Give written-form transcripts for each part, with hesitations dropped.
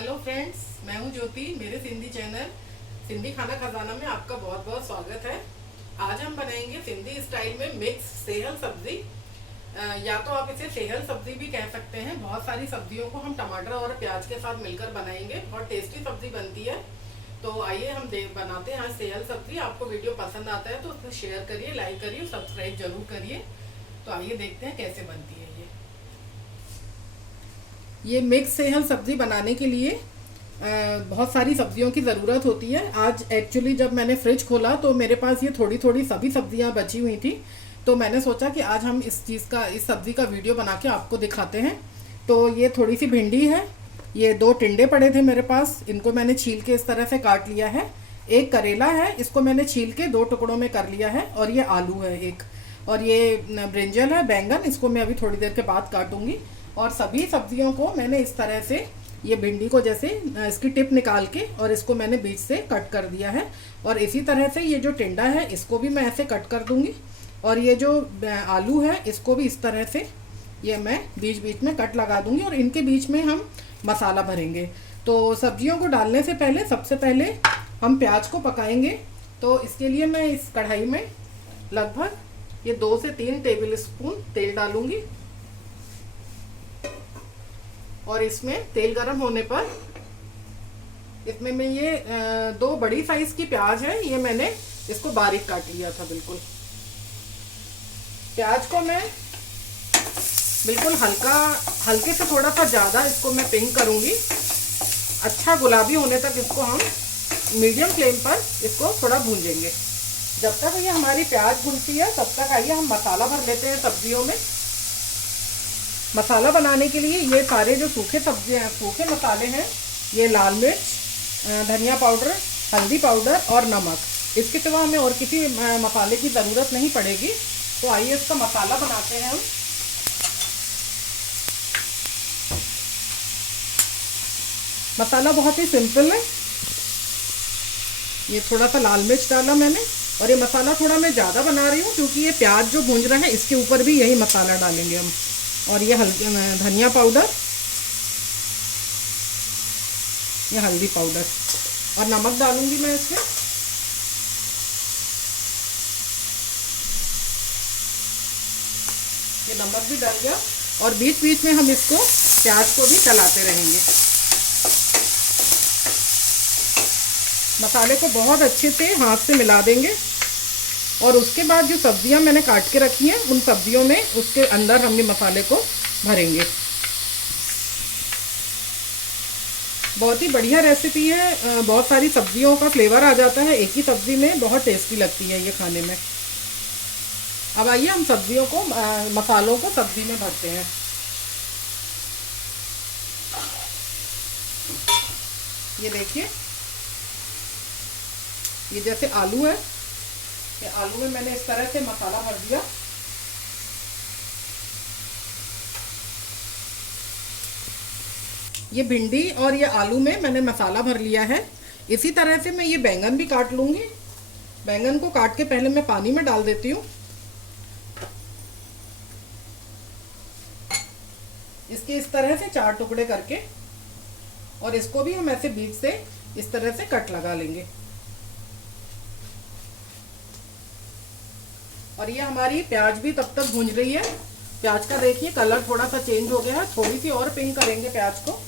Hello friends, मैं हूं ज्योति। मेरे सिंधी चैनल सिंधी खाना खजाना में आपका बहुत बहुत स्वागत है। आज हम बनाएंगे सिंधी स्टाइल में मिक्स सेहल सब्जी। या तो आप इसे सेहल सब्जी भी कह सकते हैं। बहुत सारी सब्जियों को हम टमाटर और प्याज के साथ मिलकर बनाएंगे। बहुत टेस्टी सब्जी बनती है। तो आइए हम बनाते हैं आज सेहल सब्जी। आपको वीडियो पसंद आता है तो उसे शेयर करिए, लाइक करिए, सब्सक्राइब जरूर करिए। तो आइए देखते हैं कैसे बनती है ये मिक्स सेहल सब्जी बनाने के लिए बहुत सारी सब्जियों की ज़रूरत होती है। आज एक्चुअली जब मैंने फ्रिज खोला तो मेरे पास ये थोड़ी थोड़ी सभी सब्जियां बची हुई थी। तो मैंने सोचा कि आज हम इस सब्जी का वीडियो बना के आपको दिखाते हैं। तो ये थोड़ी सी भिंडी है, ये 2 टिंडे पड़े थे मेरे पास, इनको मैंने छील के इस तरह से काट लिया है। एक करेला है, इसको मैंने छील के 2 टुकड़ों में कर लिया है। और ये आलू है एक, और ये ब्रिंजल है, बैंगन, इसको मैं अभी थोड़ी देर के बाद काटूंगी। और सभी सब्जियों को मैंने इस तरह से, ये भिंडी को जैसे इसकी टिप निकाल के और इसको मैंने बीच से कट कर दिया है। और इसी तरह से ये जो टिंडा है इसको भी मैं ऐसे कट कर दूंगी। और ये जो आलू है इसको भी इस तरह से ये मैं बीच बीच में कट लगा दूंगी। और इनके बीच में हम मसाला भरेंगे। तो सब्जियों को डालने से पहले सबसे पहले हम प्याज को पकाएंगे। तो इसके लिए मैं इस कढ़ाई में लगभग ये 2 से 3 टेबल स्पून तेल डालूंगी। और इसमें तेल गरम होने पर इसमें मैं ये 2 बड़ी साइज की प्याज है, ये मैंने इसको बारीक काट लिया था। बिल्कुल प्याज को मैं बिल्कुल हल्के से थोड़ा सा ज़्यादा इसको मैं पिंक करूंगी। अच्छा गुलाबी होने तक इसको हम मीडियम फ्लेम पर इसको थोड़ा भूंजेंगे। जब तक ये हमारी प्याज भूनती है तब तक आइए हम मसाला भर लेते हैं सब्जियों में। मसाला बनाने के लिए ये सारे जो सूखे सूखे मसाले हैं, ये लाल मिर्च, धनिया पाउडर, हल्दी पाउडर और नमक, इसके सिवा हमें और किसी मसाले की ज़रूरत नहीं पड़ेगी। तो आइए इसका मसाला बनाते हैं हम। मसाला बहुत ही सिंपल है। ये थोड़ा सा लाल मिर्च डाला मैंने, और ये मसाला थोड़ा मैं ज़्यादा बना रही हूँ क्योंकि ये प्याज जो भूंज रहा है इसके ऊपर भी यही मसाला डालेंगे हम। और ये धनिया पाउडर, ये हल्दी पाउडर और नमक डालूंगी मैं इसमें। ये नमक भी डल गया। और बीच बीच में हम इसको प्याज को भी चलाते रहेंगे। मसाले को बहुत अच्छे से हाथ से मिला देंगे। और उसके बाद जो सब्जियां मैंने काट के रखी हैं उन सब्जियों में उसके अंदर हम ये मसाले को भरेंगे। बहुत ही बढ़िया रेसिपी है। बहुत सारी सब्जियों का फ्लेवर आ जाता है एक ही सब्जी में, बहुत टेस्टी लगती है ये खाने में। अब आइए हम सब्जियों को मसालों को सब्जी में भरते हैं। ये देखिए, ये जैसे आलू है, ये आलू में मैंने इस तरह से मसाला भर दिया। ये भिंडी और ये आलू में मैंने मसाला भर लिया है। इसी तरह से मैं ये बैंगन भी काट लूंगी। बैंगन को काट के पहले मैं पानी में डाल देती हूँ। इसके इस तरह से 4 टुकड़े करके, और इसको भी हम ऐसे बीच से इस तरह से कट लगा लेंगे। और ये हमारी प्याज भी तब तक भूंज रही है। प्याज का देखिए कलर थोड़ा सा चेंज हो गया है, थोड़ी सी और पिंक करेंगे प्याज को।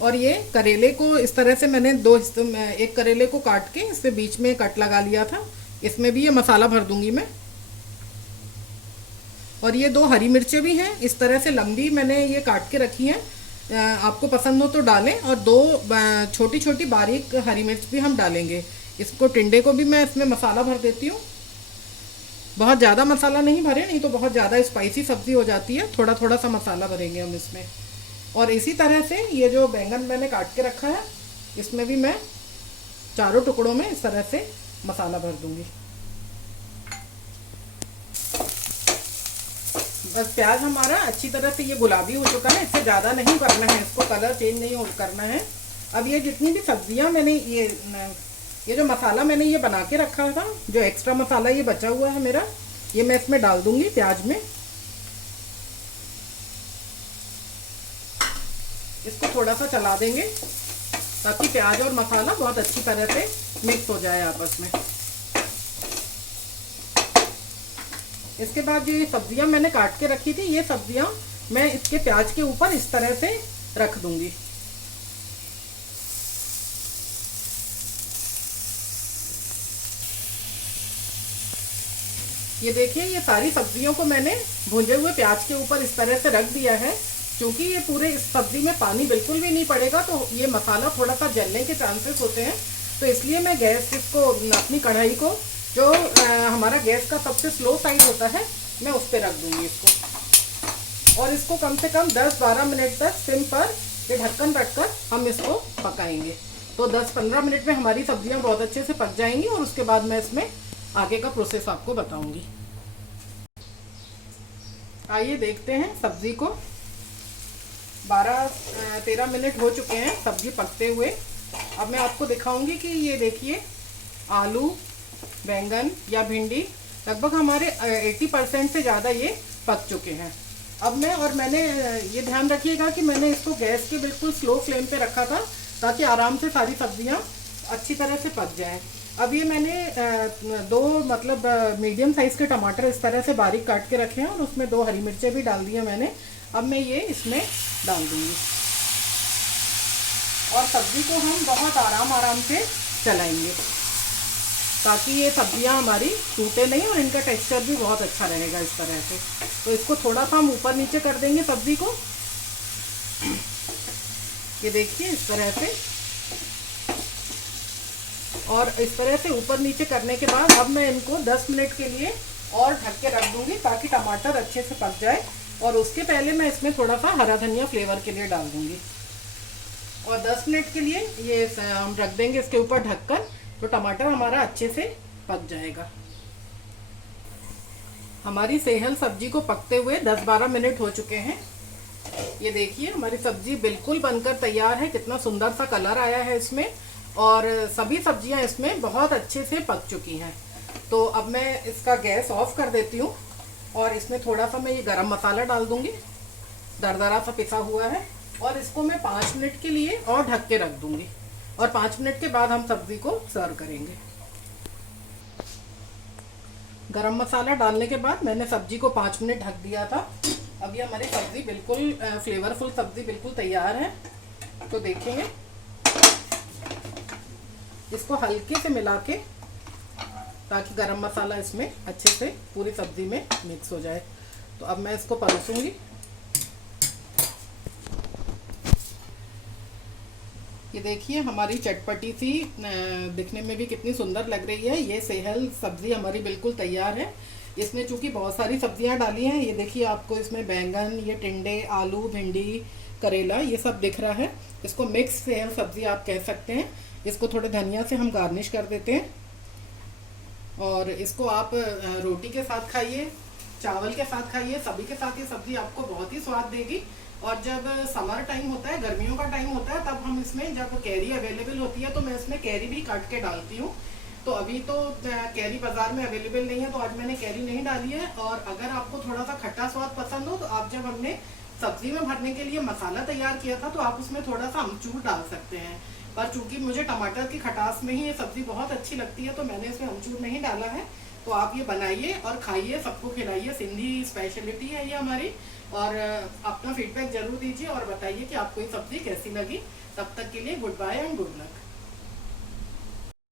और ये करेले को इस तरह से मैंने 2 हिस्सों में, एक करेले को काट के इससे बीच में कट लगा लिया था। इसमें भी ये मसाला भर दूंगी मैं। और ये 2 हरी मिर्चें भी हैं, इस तरह से लंबी मैंने ये काट के रखी हैं। आपको पसंद हो तो डालें। और 2 छोटी छोटी बारीक हरी मिर्च भी हम डालेंगे। इसको टिंडे को भी मैं इसमें मसाला भर देती हूँ। बहुत ज़्यादा मसाला नहीं भरे, नहीं तो बहुत ज़्यादा स्पाइसी सब्जी हो जाती है। थोड़ा थोड़ा सा मसाला भरेंगे हम इसमें। और इसी तरह से ये जो बैंगन मैंने काट के रखा है इसमें भी मैं 4 टुकड़ों में इस तरह से मसाला भर दूंगी। बस प्याज हमारा अच्छी तरह से ये गुलाबी हो चुका है, इससे ज़्यादा नहीं करना है, इसको कलर चेंज नहीं करना है। अब ये जितनी भी सब्जियां मैंने ये जो मसाला मैंने ये बना के रखा था, जो एक्स्ट्रा मसाला ये बचा हुआ है मेरा, ये मैं इसमें डाल दूंगी प्याज में। इसको थोड़ा सा चला देंगे ताकि प्याज और मसाला बहुत अच्छी तरह से मिक्स हो जाए आपस में। इसके बाद जो ये सब्जियां मैंने काट के रखी थी, ये सब्जियां मैं इसके प्याज के ऊपर इस तरह से रख दूंगी। ये देखिए, ये सारी सब्जियों को मैंने भुंजे हुए प्याज के ऊपर इस तरह से रख दिया है। क्योंकि ये पूरे इस सब्जी में पानी बिल्कुल भी नहीं पड़ेगा तो ये मसाला थोड़ा सा जलने के चांसेस होते हैं। तो इसलिए मैं गैस इसको अपनी कढ़ाई को जो हमारा गैस का सबसे स्लो साइड होता है, मैं उस पर रख दूंगी इसको। और इसको कम से कम 10-12 मिनट तक सिम पर ये ढक्कन रखकर हम इसको पकाएंगे। तो 10-15 मिनट में हमारी सब्जियां बहुत अच्छे से पक जाएंगी और उसके बाद मैं इसमें आगे का प्रोसेस आपको बताऊंगी। आइए देखते हैं सब्जी को। 12-13 मिनट हो चुके हैं सब्जी पकते हुए। अब मैं आपको दिखाऊंगी कि ये देखिए, आलू, बैंगन या भिंडी लगभग हमारे 80% से ज़्यादा ये पक चुके हैं। अब मैंने ये ध्यान रखिएगा कि मैंने इसको गैस के बिल्कुल स्लो फ्लेम पे रखा था ताकि आराम से सारी सब्जियां अच्छी तरह से पक जाएं। अब ये मैंने दो मीडियम साइज़ के टमाटर इस तरह से बारीक काट के रखे हैं और उसमें 2 हरी मिर्चें भी डाल दी हैं मैंने। अब मैं ये इसमें डाल दूंगी और सब्जी को हम बहुत आराम से चलाएंगे ताकि ये सब्जियां हमारी टूटे नहीं और इनका टेक्सचर भी बहुत अच्छा रहेगा इस तरह से। तो इसको थोड़ा सा हम ऊपर नीचे कर देंगे सब्जी को। ये देखिए इस तरह से, और इस तरह से ऊपर नीचे करने के बाद अब मैं इनको 10 मिनट के लिए और ढक के रख दूंगी ताकि टमाटर अच्छे से पक जाए। और उसके पहले मैं इसमें थोड़ा सा हरा धनिया फ्लेवर के लिए डाल दूंगी और 10 मिनट के लिए ये हम रख देंगे इसके ऊपर ढककर। तो टमाटर हमारा अच्छे से पक जाएगा। हमारी सेहल सब्जी को पकते हुए 10-12 मिनट हो चुके हैं। ये देखिए, हमारी सब्जी बिल्कुल बनकर तैयार है। कितना सुंदर सा कलर आया है इसमें और सभी सब्जियां इसमें बहुत अच्छे से पक चुकी हैं। तो अब मैं इसका गैस ऑफ कर देती हूँ और इसमें थोड़ा सा मैं ये गरम मसाला डाल दूंगी, दरदरा सा पिसा हुआ है, और इसको मैं 5 मिनट के लिए और ढक के रख दूंगी और 5 मिनट के बाद हम सब्जी को सर्व करेंगे। गरम मसाला डालने के बाद मैंने सब्जी को 5 मिनट ढक दिया था। अब ये हमारी सब्जी बिल्कुल फ्लेवरफुल सब्जी बिल्कुल तैयार है। तो देखेंगे, इसको हल्के से मिला के ताकि गरम मसाला इसमें अच्छे से पूरी सब्जी में मिक्स हो जाए। तो अब मैं इसको परोसूंगी। ये देखिए, हमारी चटपटी सी दिखने में भी कितनी सुंदर लग रही है। ये सेहल सब्जी हमारी बिल्कुल तैयार है। इसमें चूंकि बहुत सारी सब्जियां डाली हैं, ये देखिए आपको इसमें बैंगन, ये टिंडे, आलू, भिंडी, करेला, ये सब दिख रहा है। इसको मिक्स सेहल सब्जी आप कह सकते हैं। इसको थोड़े धनिया से हम गार्निश कर देते हैं और इसको आप रोटी के साथ खाइए, चावल के साथ खाइए, सभी के साथ ये सब्जी आपको बहुत ही स्वाद देगी। और जब समर टाइम होता है, गर्मियों का टाइम होता है, तब हम इसमें जब कैरी अवेलेबल होती है तो मैं इसमें कैरी भी काट के डालती हूँ। तो अभी तो कैरी बाजार में अवेलेबल नहीं है तो आज मैंने कैरी नहीं डाली है। और अगर आपको थोड़ा सा खट्टा स्वाद पसंद हो तो आप जब हमने सब्जी में भरने के लिए मसाला तैयार किया था तो आप उसमें थोड़ा सा अमचूर डाल सकते हैं। पर चूंकि मुझे टमाटर की खटास में ही ये सब्जी बहुत अच्छी लगती है तो मैंने इसमें अमचूर नहीं डाला है। तो आप ये बनाइए और खाइए, सबको खिलाइए। सिंधी स्पेशलिटी है ये हमारी। और अपना फीडबैक जरूर दीजिए और बताइए कि आपको ये सब्जी कैसी लगी। तब तक के लिए good bye and good luck.